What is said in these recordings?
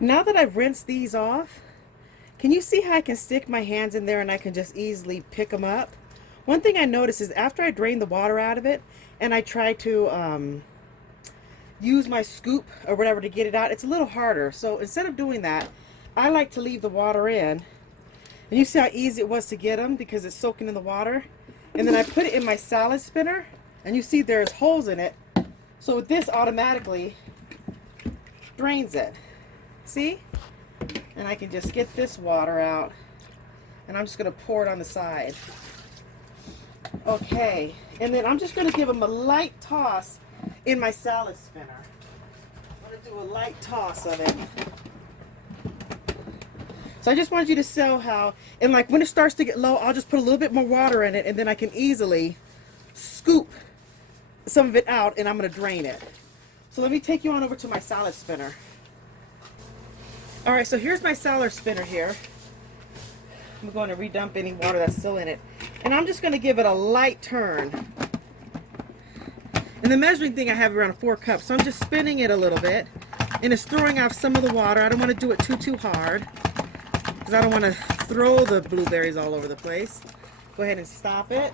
Now that I've rinsed these off, can you see how I can stick my hands in there and I can just easily pick them up? One thing I noticed is after I drain the water out of it and I try to use my scoop or whatever to get it out, it's a little harder. So instead of doing that, I like to leave the water in. And you see how easy it was to get them because it's soaking in the water? And then I put it in my salad spinner and you see there's holes in it. So this automatically drains it. See? And I can just get this water out and I'm just going to pour it on the side. Okay, and then I'm just going to give them a light toss in my salad spinner. I'm going to do a light toss of it. So I just wanted you to see how, and like when it starts to get low, I'll just put a little bit more water in it and then I can easily scoop some of it out and I'm going to drain it. So let me take you on over to my salad spinner. Alright, so here's my salad spinner here. I'm going to redump any water that's still in it. And I'm just going to give it a light turn. And the measuring thing I have around 4 cups. So I'm just spinning it a little bit. And it's throwing off some of the water. I don't want to do it too hard, because I don't want to throw the blueberries all over the place. Go ahead and stop it.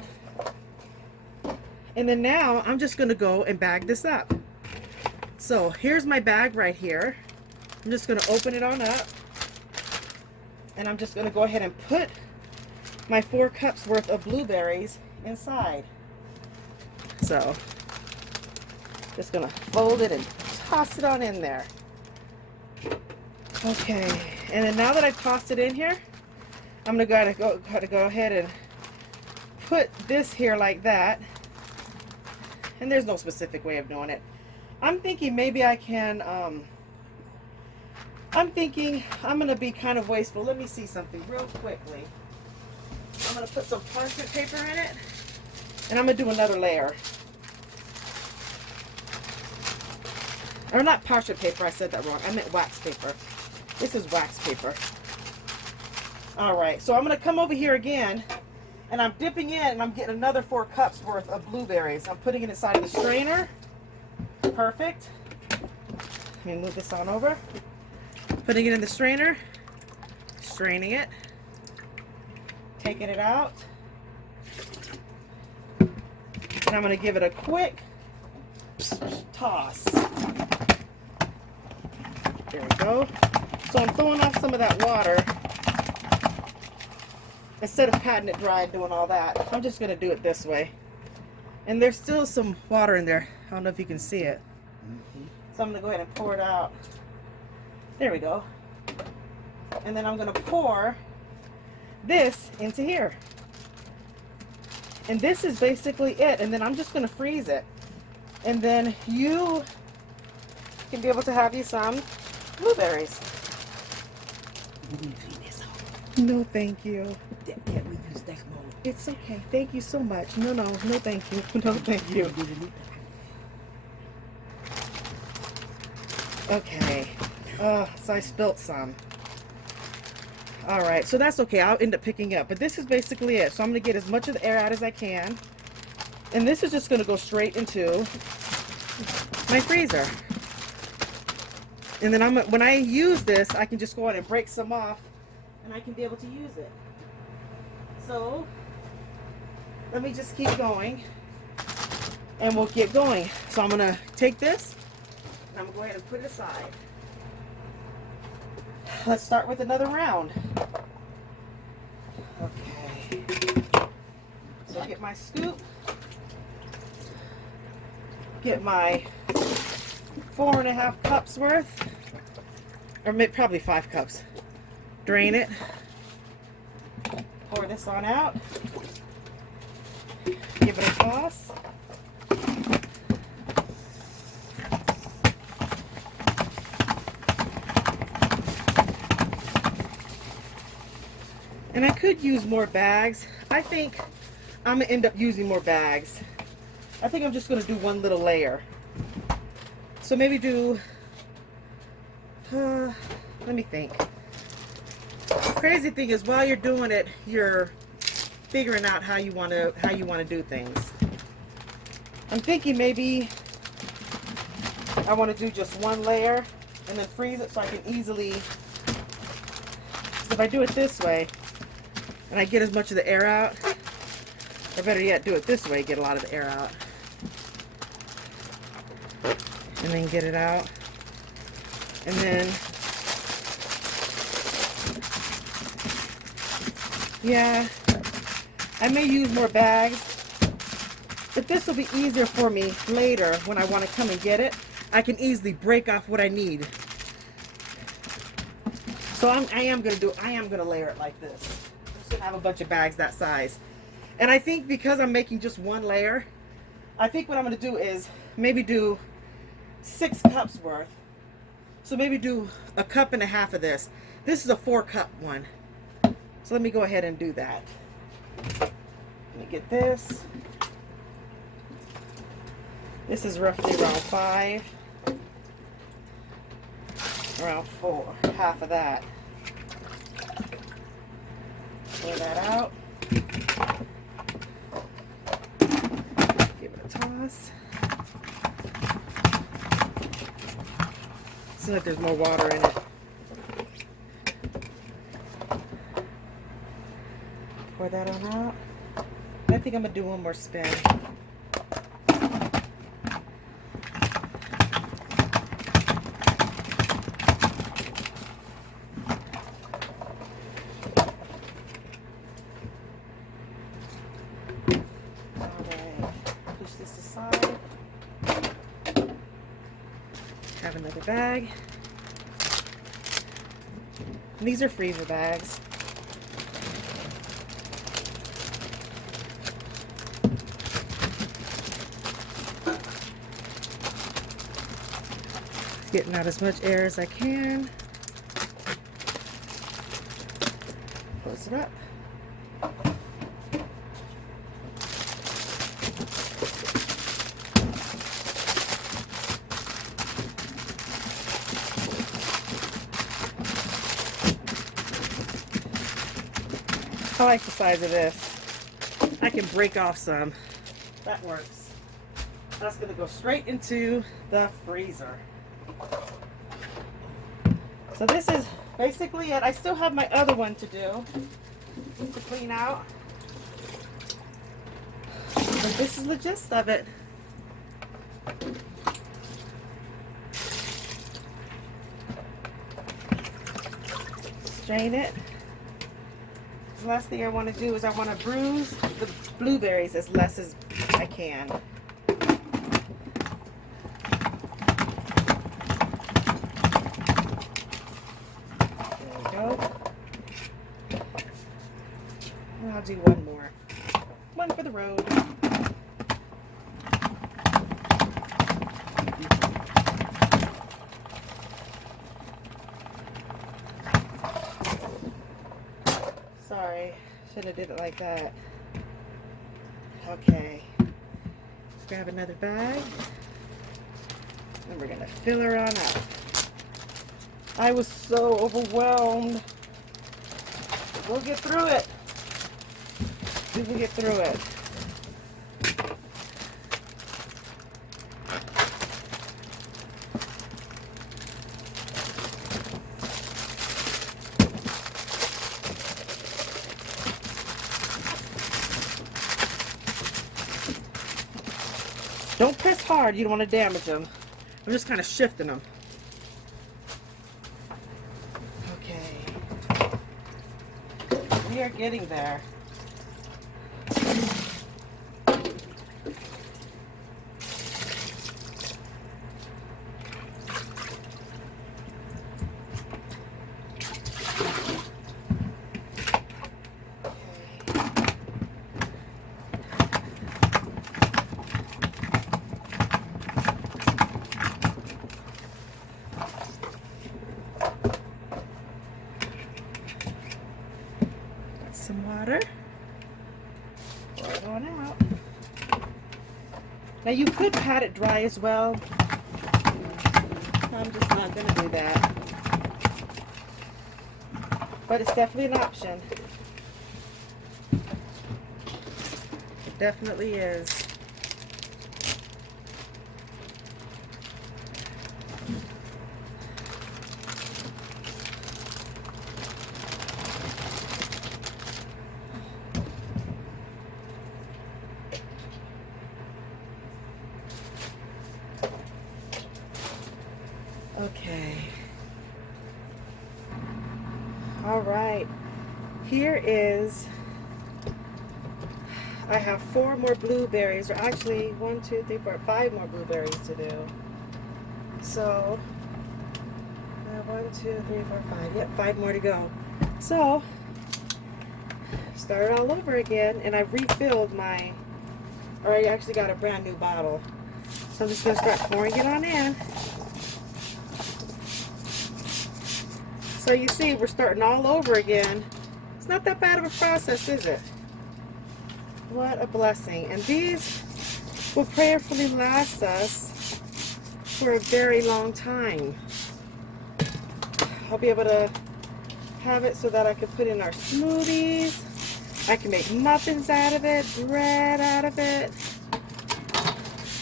And then now I'm just going to go and bag this up. So here's my bag right here. I'm just going to open it on up. And I'm just going to go ahead and put my 4 cups worth of blueberries inside. So just going to fold it and toss it on in there. Okay, and then now that I've tossed it in here, I'm going to go ahead and put this here like that. And there's no specific way of doing it. I'm thinking maybe I can, I'm going to be kind of wasteful. Let me see something real quickly. I'm going to put some parchment paper in it, and I'm going to do another layer. Or not parchment paper, I said that wrong. I meant wax paper. This is wax paper. Alright, so I'm going to come over here again, and I'm dipping in, and I'm getting another 4 cups worth of blueberries. I'm putting it inside of the strainer. Perfect. Let me move this on over. Putting it in the strainer, straining it, taking it out, and I'm going to give it a quick toss. There we go. So I'm throwing off some of that water. Instead of patting it dry and doing all that, I'm just going to do it this way. And there's still some water in there. I don't know if you can see it. So I'm going to go ahead and pour it out. There we go. And then I'm going to pour this into here. And this is basically it. And then I'm just going to freeze it. And then you can be able to have you some blueberries. No, thank you. It's okay. Thank you so much. No, thank you. No, thank you. Okay. So I spilt some. Alright, so that's okay. I'll end up picking up. But this is basically it. So I'm going to get as much of the air out as I can. And this is just going to go straight into my freezer. And then when I use this, I can just go ahead and break some off. And I can be able to use it. So, let me just keep going. And we'll get going. So I'm going to take this. And I'm going to go ahead and put it aside. Let's start with another round. Okay. So get my scoop. Get my 4.5 cups worth. Or maybe probably 5 cups. Drain it. Pour this on out. Give it a toss. And I could use more bags. I think I'm going to end up using more bags. I think I'm just going to do one little layer. So maybe do, let me think. Crazy thing is, while you're doing it, you're figuring out how you want to do things. I'm thinking maybe I want to do just one layer, and and then freeze it so I can easily, if I do it this way and I get as much of the air out, or better yet, do it this way, get a lot of the air out, and then get it out, and then, yeah, I may use more bags, but this will be easier for me later when I want to come and get it. I can easily break off what I need. So I am gonna layer it like this. I'm just gonna have a bunch of bags that size. And I think because I'm making just one layer, I think what I'm gonna do is maybe do 6 cups worth. So maybe do a cup and a half of this. This is a 4-cup one. So let me go ahead and do that. Let me get this. This is roughly around 5. Around 4. Half of that. Pour that out. Give it a toss. Seems like there's more water in it. Pour that on out. I think I'm going to do one more spin. Have another bag. And these are freezer bags. Getting out as much air as I can. Close it up. I like the size of this. I can break off some. That works. That's going to go straight into the freezer. So this is basically it. I still have my other one to do, to clean out. But this is the gist of it. Strain it. The last thing I want to do is I want to bruise the blueberries as less as I can. There we go. And I'll do one more. One for the road. Sorry, should have did it like that. Okay, let's grab another bag, and we're gonna fill her on up. I was so overwhelmed. We'll get through it. We will get through it. Don't press hard, you don't want to damage them. I'm just kind of shifting them. Okay. We are getting there. Some water. Pour it on out. Now you could pat it dry as well. I'm just not going to do that. But it's definitely an option. It definitely is. Okay. All right. Here is, I have 4 more blueberries, or actually 1, 2, 3, 4, 5 more blueberries to do. So, 1, 2, 3, 4, 5. Yep, 5 more to go. So, start it all over again, and I've refilled my, or I actually got a brand new bottle. So I'm just going to start pouring it on in. So you see, we're starting all over again. It's not that bad of a process, is it? What a blessing. And these will prayerfully last us for a very long time. I'll be able to have it so that I can put in our smoothies. I can make muffins out of it, bread out of it.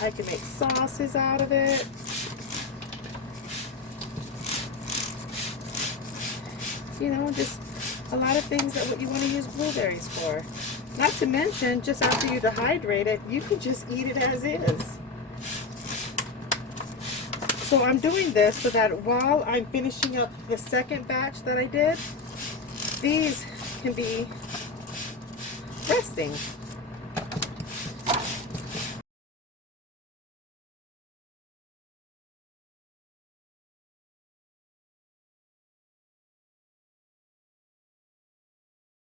I can make sauces out of it. You know, just a lot of things that what you want to use blueberries for. Not to mention, just after you dehydrate it, you can just eat it as is. So I'm doing this so that while I'm finishing up the second batch that I did, these can be resting.